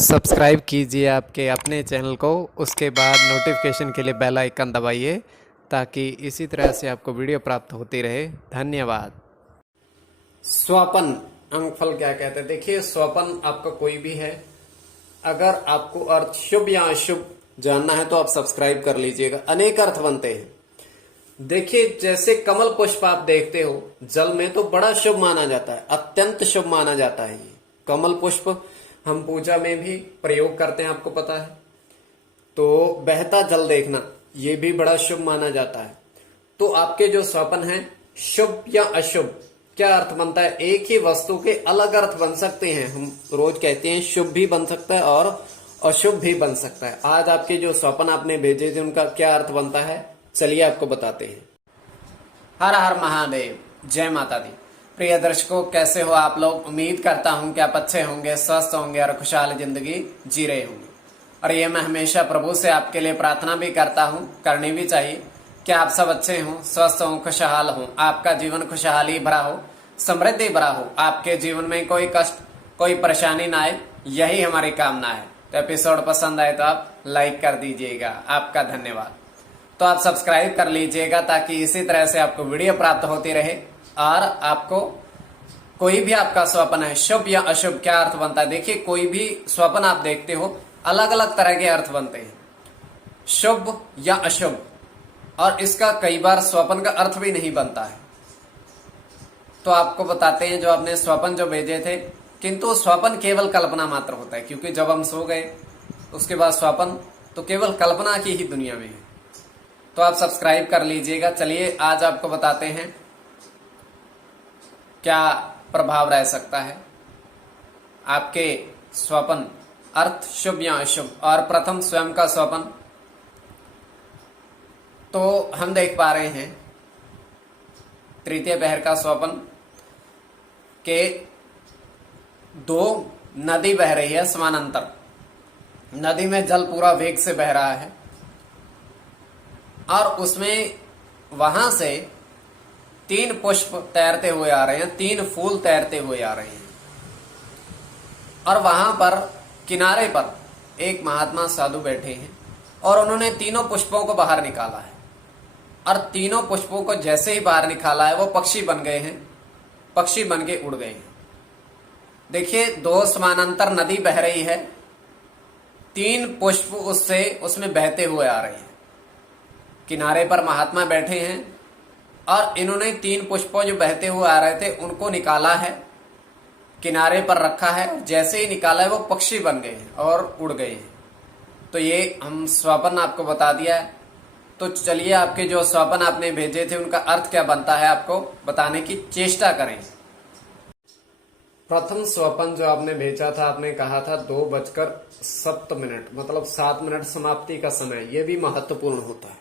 Subscribe कीजिए आपके अपने चैनल को, उसके बाद नोटिफिकेशन के लिए बेल आइकन दबाइए ताकि इसी तरह से आपको वीडियो प्राप्त होती रहे। धन्यवाद। स्वपन अंगफल क्या कहते हैं? देखिए, स्वपन आपका कोई भी है, अगर आपको अर्थ शुभ या अशुभ जानना है तो आप सब्सक्राइब कर लीजिएगा। अनेक अर्थ बनते हैं। देखिए, जैसे कमल पुष्प आप देखते हो जल में, तो बड़ा शुभ माना जाता है, अत्यंत शुभ माना जाता है। ये कमल पुष्प हम पूजा में भी प्रयोग करते हैं, आपको पता है। तो बहता जल देखना ये भी बड़ा शुभ माना जाता है। तो आपके जो स्वप्न है, शुभ या अशुभ, क्या अर्थ बनता है? एक ही वस्तु के अलग अर्थ बन सकते हैं। हम रोज कहते हैं शुभ भी बन सकता है और अशुभ भी बन सकता है। आज आपके जो स्वप्न आपने भेजे थे उनका क्या अर्थ बनता है, चलिए आपको बताते हैं। हर हर महादेव, जय माता दी। प्रिय दर्शकों, कैसे हो आप लोग? उम्मीद करता हूं कि आप अच्छे होंगे, स्वस्थ होंगे और खुशहाल जिंदगी जी रहे होंगे। और ये मैं हमेशा प्रभु से आपके लिए प्रार्थना भी करता हूं, करनी भी चाहिए कि आप सब अच्छे हों, स्वस्थ हों, खुशहाल हों, आपका जीवन खुशहाली भरा हो, समृद्धि भरा हो, आपके जीवन में कोई कष्ट, कोई परेशानी ना आए, यही हमारी कामना है। तो एपिसोड पसंद आए तो आप लाइक कर दीजिएगा, आपका धन्यवाद। तो आप सब्सक्राइब कर लीजिएगा ताकि इसी तरह से आपको वीडियो प्राप्त होती रहे। और आपको कोई भी आपका स्वप्न है, शुभ या अशुभ, क्या अर्थ बनता है? देखिए, कोई भी स्वप्न आप देखते हो, अलग अलग तरह के अर्थ बनते हैं, शुभ या अशुभ। और इसका कई बार स्वप्न का अर्थ भी नहीं बनता है। तो आपको बताते हैं जो आपने स्वप्न जो भेजे थे, किंतु स्वप्न केवल कल्पना मात्र होता है, क्योंकि जब हम सो गए उसके बाद स्वप्न तो केवल कल्पना की ही दुनिया में है। तो आप सब्सक्राइब कर लीजिएगा। चलिए आज आपको बताते हैं क्या प्रभाव रह सकता है आपके स्वप्न, अर्थ शुभ या अशुभ। और प्रथम स्वयं का स्वप्न तो हम देख पा रहे हैं, तृतीय पहर का स्वप्न के दो नदी बह रही है समानांतर। नदी में जल पूरा वेग से बह रहा है और उसमें वहां से 3 पुष्प तैरते हुए आ रहे हैं, 3 फूल तैरते हुए आ रहे हैं। और वहां पर किनारे पर एक महात्मा साधु बैठे हैं और उन्होंने तीनों पुष्पों को बाहर निकाला है। और तीनों पुष्पों को जैसे ही बाहर निकाला है वो पक्षी बन गए हैं, पक्षी बन के उड़ गए हैं। देखिए, 2 समानांतर नदी बह रही है, 3 पुष्प उसमें बहते हुए आ रहे हैं। किनारे पर महात्मा बैठे हैं और इन्होंने 3 पुष्पों जो बहते हुए आ रहे थे उनको निकाला है, किनारे पर रखा है। जैसे ही निकाला है वो पक्षी बन गए हैं और उड़ गए हैं। तो ये हम स्वप्न आपको बता दिया है। तो चलिए, आपके जो स्वप्न आपने भेजे थे उनका अर्थ क्या बनता है आपको बताने की चेष्टा करें। प्रथम स्वप्न जो आपने भेजा था, आपने कहा था 2:07, मतलब 7 मिनट समाप्ति का समय। यह भी महत्वपूर्ण होता है।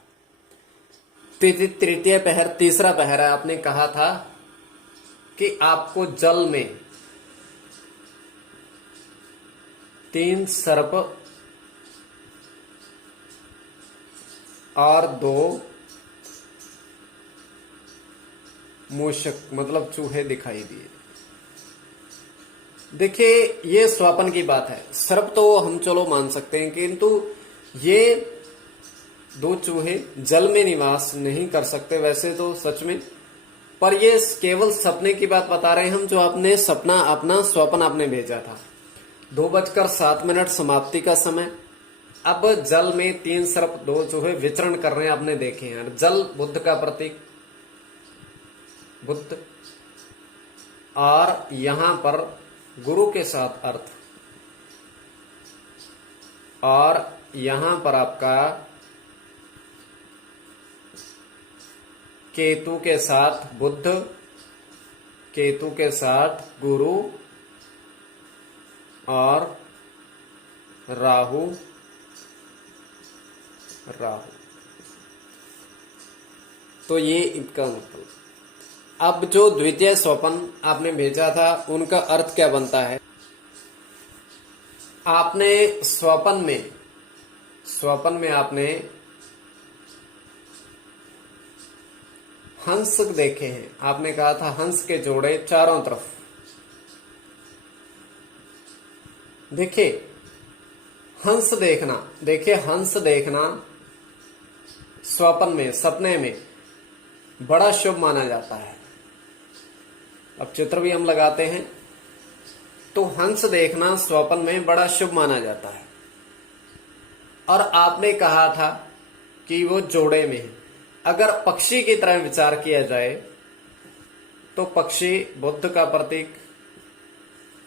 तृतीय पहर, तीसरा पहर है। आपने कहा था कि आपको जल में 3 सर्प और 2 मूषक मतलब चूहे दिखाई दिए। देखिए, ये स्वप्न की बात है। सर्प तो हम चलो मान सकते हैं, किंतु ये 2 चूहे जल में निवास नहीं कर सकते वैसे तो सच में, पर ये केवल सपने की बात बता रहे हैं हम, जो आपने सपना, अपना स्वप्न आपने भेजा था। 2:07 समाप्ति का समय। अब जल में 3 सर्प 2 चूहे विचरण कर रहे हैं, आपने देखे हैं। जल बुद्ध का प्रतीक, बुद्ध, और यहां पर गुरु के साथ अर्थ, और यहां पर आपका केतु के साथ बुद्ध, केतु के साथ गुरु और राहु। तो ये इनका मतलब। अब जो द्वितीय स्वप्न आपने भेजा था उनका अर्थ क्या बनता है? आपने स्वप्न में आपने हंस देखे हैं। आपने कहा था हंस के जोड़े चारों तरफ। देखिए, हंस देखना, देखिए हंस देखना स्वप्न में, सपने में बड़ा शुभ माना जाता है। अब चित्र भी हम लगाते हैं तो हंस देखना स्वप्न में बड़ा शुभ माना जाता है। और आपने कहा था कि वो जोड़े में है। अगर पक्षी की तरह विचार किया जाए तो पक्षी बुध का प्रतीक,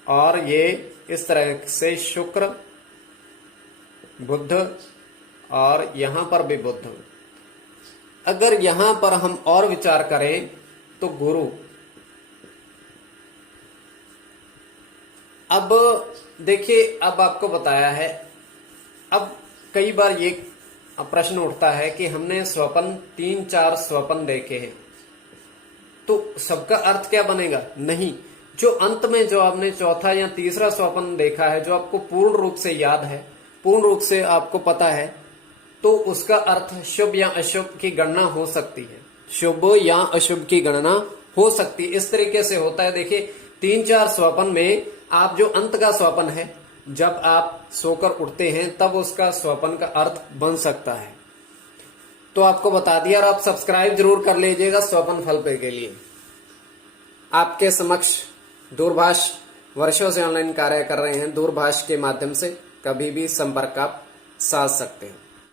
और ये इस तरह से शुक्र, बुध, और यहां पर भी बुध। अगर यहां पर हम और विचार करें तो गुरु। अब देखिए, अब आपको बताया है। अब कई बार ये प्रश्न उठता है कि हमने स्वप्न 3-4 स्वप्न देखे हैं तो सबका अर्थ क्या बनेगा? नहीं, जो अंत में जो आपने चौथा या तीसरा स्वप्न देखा है, जो आपको पूर्ण रूप से याद है, पूर्ण रूप से आपको पता है, तो उसका अर्थ शुभ या अशुभ की गणना हो सकती है। शुभ या अशुभ की गणना हो सकती है। इस तरीके से होता है। देखिए 3-4 स्वप्न में आप जो अंत का स्वप्न है, जब आप सोकर उठते हैं तब उसका स्वप्न का अर्थ बन सकता है। तो आपको बता दिया, और आप सब्सक्राइब जरूर कर लीजिएगा स्वप्न फल पे के लिए। आपके समक्ष दूरभाष वर्षों से ऑनलाइन कार्य कर रहे हैं। दूरभाष के माध्यम से कभी भी संपर्क आप साध सकते हैं।